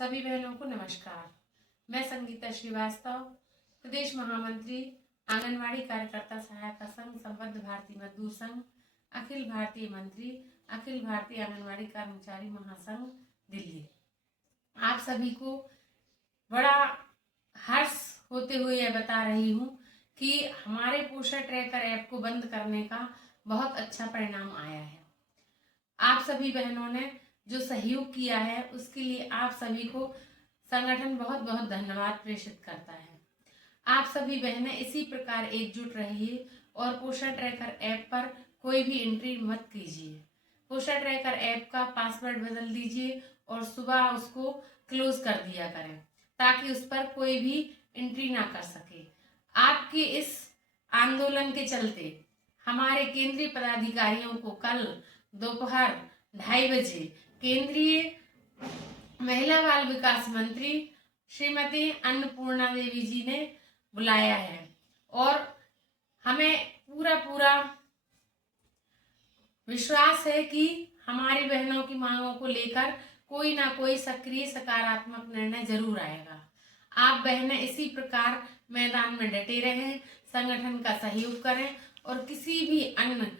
सभी बहनों को नमस्कार। मैं संगीता श्रीवास्तव, प्रदेश महामंत्री आंगनवाड़ी कार्यकर्ता सहायता संघ, संबद्ध भारतीय मजदूर संघ, अखिल भारतीय मंत्री, अखिल भारतीय आंगनवाड़ी कर्मचारी महासंघ, दिल्ली। आप सभी को बड़ा हर्ष होते हुए यह बता रही हूँ कि हमारे पोषण ट्रैकर ऐप को बंद करने का बहुत अच्छा परिणाम आया है। आप सभी बहनों ने जो सहयोग किया है उसके लिए आप सभी को संगठन बहुत बहुत धन्यवाद प्रेषित करता है। आप सभी बहनें इसी प्रकार एकजुट रहिए और पोषण ट्रैकर ऐप पर कोई भी एंट्री मत कीजिए। पोषण ट्रैकर ऐप का पासवर्ड बदल दीजिए और सुबह उसको क्लोज कर दिया करें ताकि उस पर कोई भी एंट्री ना कर सके। आपके इस आंदोलन के चलते हमारे केंद्रीय पदाधिकारियों को कल दोपहर 2:30 बजे केंद्रीय महिला बाल विकास मंत्री श्रीमती अन्नपूर्णा देवी जी ने बुलाया है और हमें पूरा विश्वास है कि हमारी बहनों की मांगों को लेकर कोई ना कोई सक्रिय सकारात्मक निर्णय जरूर आएगा। आप बहनें इसी प्रकार मैदान में डटे रहें, संगठन का सहयोग करें और किसी भी अन्य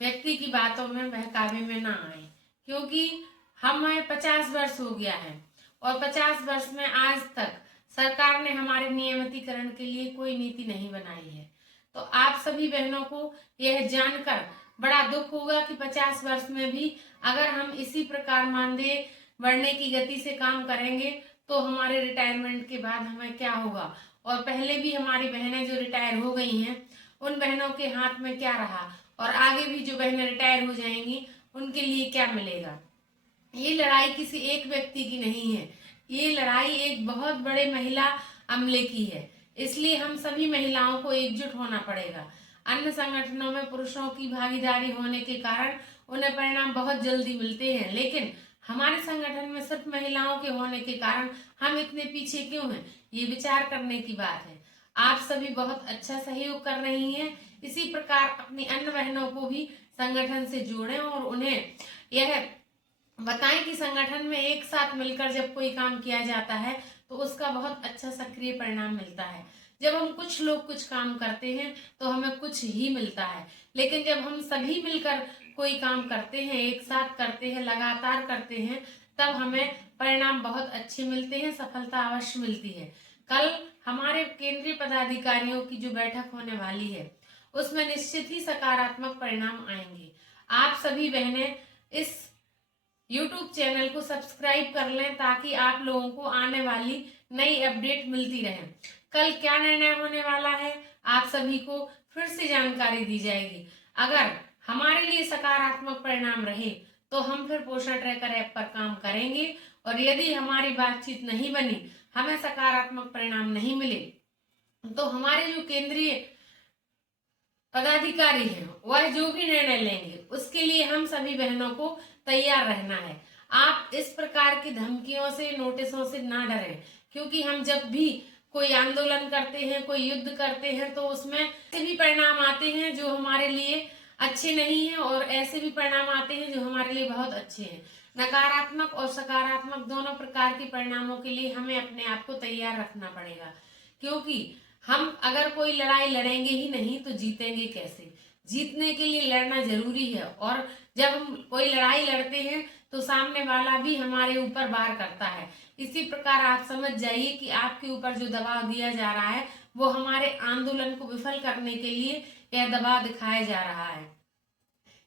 व्यक्ति की बातों में बहकावे में ना आए, क्योंकि हमें 50 वर्ष हो गया है और 50 वर्ष में आज तक सरकार ने हमारे नियमितीकरण के लिए कोई नीति नहीं बनाई है। तो आप सभी बहनों को यह जानकर बड़ा दुख होगा कि 50 वर्ष में भी अगर हम इसी प्रकार मानदेय बढ़ने की गति से काम करेंगे तो हमारे रिटायरमेंट के बाद हमें क्या होगा, और पहले भी हमारी बहनें जो रिटायर हो गई हैं उन बहनों के हाथ में क्या रहा, और आगे भी जो बहनें रिटायर हो जाएंगी उनके लिए क्या मिलेगा। ये लड़ाई किसी एक व्यक्ति की नहीं है, ये लड़ाई एक बहुत बड़े महिला अमले की है। इसलिए हम सभी महिलाओं को एकजुट होना पड़ेगा। अन्य संगठनों में पुरुषों की भागीदारी होने के कारण उन्हें परिणाम बहुत जल्दी मिलते हैं, लेकिन हमारे संगठन में सिर्फ महिलाओं के होने के कारण हम इतने पीछे क्यों हैं, ये विचार करने की बात है। आप सभी बहुत अच्छा सहयोग कर रही हैं। इसी प्रकार अपनी अन्य बहनों को भी संगठन से जोड़ें और उन्हें यह बताएं कि संगठन में एक साथ मिलकर जब कोई काम किया जाता है तो उसका बहुत अच्छा सक्रिय परिणाम मिलता है। जब हम कुछ लोग कुछ काम करते हैं तो हमें कुछ ही मिलता है, लेकिन जब हम सभी मिलकर कोई काम करते हैं, एक साथ करते हैं, लगातार करते हैं, तब हमें परिणाम बहुत अच्छे मिलते हैं, सफलता अवश्य मिलती है। कल हमारे केंद्रीय पदाधिकारियों की जो बैठक होने वाली है उसमें निश्चित ही सकारात्मक परिणाम आएंगे। आप सभी बहनें इस YouTube चैनल को सब्सक्राइब कर लें ताकि आप लोगों को आने वाली नई अपडेट मिलती रहे। कल क्या निर्णय होने वाला है आप सभी को फिर से जानकारी दी जाएगी। अगर हमारे लिए सकारात्मक परिणाम रहे तो हम फिर पोषण ट्रैकर ऐप पर काम करेंगे, और यदि हमारी बातचीत नहीं बनी, हमें सकारात्मक परिणाम नहीं मिले, तो हमारे जो केंद्रीय पदाधिकारी हैं वह जो भी निर्णय लेंगे उसके लिए हम सभी बहनों को तैयार रहना है। आप इस प्रकार की धमकियों से, नोटिसों से ना डरें, क्योंकि हम जब भी कोई आंदोलन करते हैं, कोई युद्ध करते हैं, तो उसमें ऐसे भी परिणाम आते हैं जो हमारे लिए अच्छे नहीं हैं और ऐसे भी परिणाम आते हैं जो हमारे लिए बहुत अच्छे हैं। नकारात्मक और सकारात्मक दोनों प्रकार के परिणामों के लिए हमें अपने आप को तैयार रखना पड़ेगा, क्योंकि हम अगर कोई लड़ाई लड़ेंगे ही नहीं तो जीतेंगे कैसे। जीतने के लिए लड़ना जरूरी है, और जब हम कोई लड़ाई लड़ते हैं तो सामने वाला भी हमारे ऊपर वार करता है। इसी प्रकार आप समझ जाइए कि आपके ऊपर जो दबाव दिया जा रहा है वो हमारे आंदोलन को विफल करने के लिए यह दबाव दिखाया जा रहा है।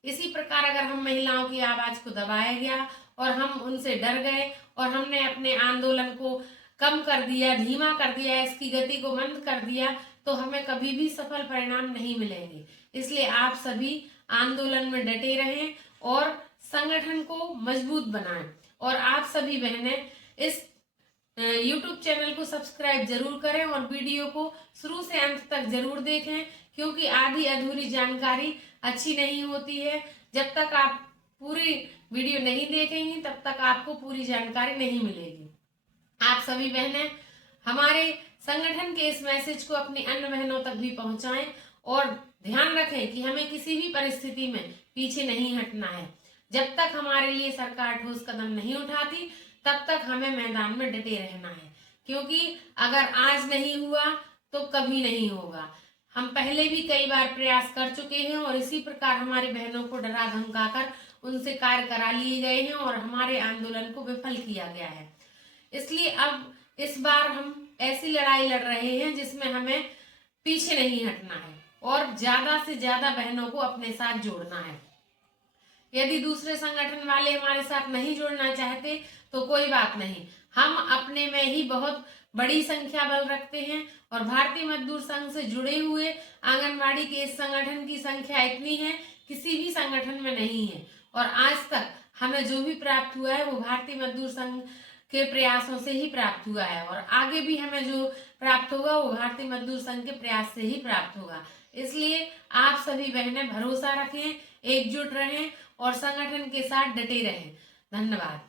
इसी प्रकार अगर हम महिलाओं की आवाज को दबाया गया और हम उनसे डर गए और हमने अपने आंदोलन को कम कर दिया, धीमा कर दिया, इसकी गति को मंद कर दिया, तो हमें कभी भी सफल परिणाम नहीं मिलेंगे। इसलिए आप सभी आंदोलन में डटे रहें और संगठन को मजबूत बनाएं। और आप सभी बहनें इस YouTube चैनल को सब्सक्राइब जरूर करें और वीडियो को शुरू से अंत तक जरूर देखें, क्योंकि आधी अधूरी जानकारी अच्छी नहीं होती है। जब तक आप पूरी वीडियो नहीं देखेंगी तब तक आपको पूरी जानकारी नहीं मिलेगी। आप सभी बहनें हमारे संगठन के इस मैसेज को अपनी अन्य बहनों तक भी पहुंचाएं और ध्यान रखें कि हमें किसी भी परिस्थिति में पीछे नहीं हटना है। जब तक हमारे लिए सरकार ठोस कदम नहीं उठाती तब तक हमें मैदान में डटे रहना है, क्योंकि अगर आज नहीं हुआ तो कभी नहीं होगा। हम पहले भी कई बार प्रयास कर चुके हैं और इसी प्रकार हमारी बहनों को डरा धमकाकर उनसे कार्य करा लिए गए हैं और हमारे आंदोलन को विफल किया गया है। इसलिए अब इस बार हम ऐसी लड़ाई लड़ रहे हैं जिसमें हमें पीछे नहीं हटना है और ज्यादा से ज्यादा बहनों को अपने साथ जोड़ना है। यदि दूसरे संगठन वाले हमारे साथ नहीं जुड़ना चाहते तो कोई बात नहीं, हम अपने में ही बहुत बड़ी संख्या बल रखते हैं और भारतीय मजदूर संघ से जुड़े हुए आंगनवाड़ी के इस संगठन की संख्या इतनी है किसी भी संगठन में नहीं है। और आज तक हमें जो भी प्राप्त हुआ है वो भारतीय मजदूर संघ के प्रयासों से ही प्राप्त हुआ है और आगे भी हमें जो प्राप्त होगा वो भारतीय मजदूर संघ के प्रयास से ही प्राप्त होगा। इसलिए आप सभी बहनें भरोसा रखें, एकजुट रहें और संगठन के साथ डटे रहें। धन्यवाद।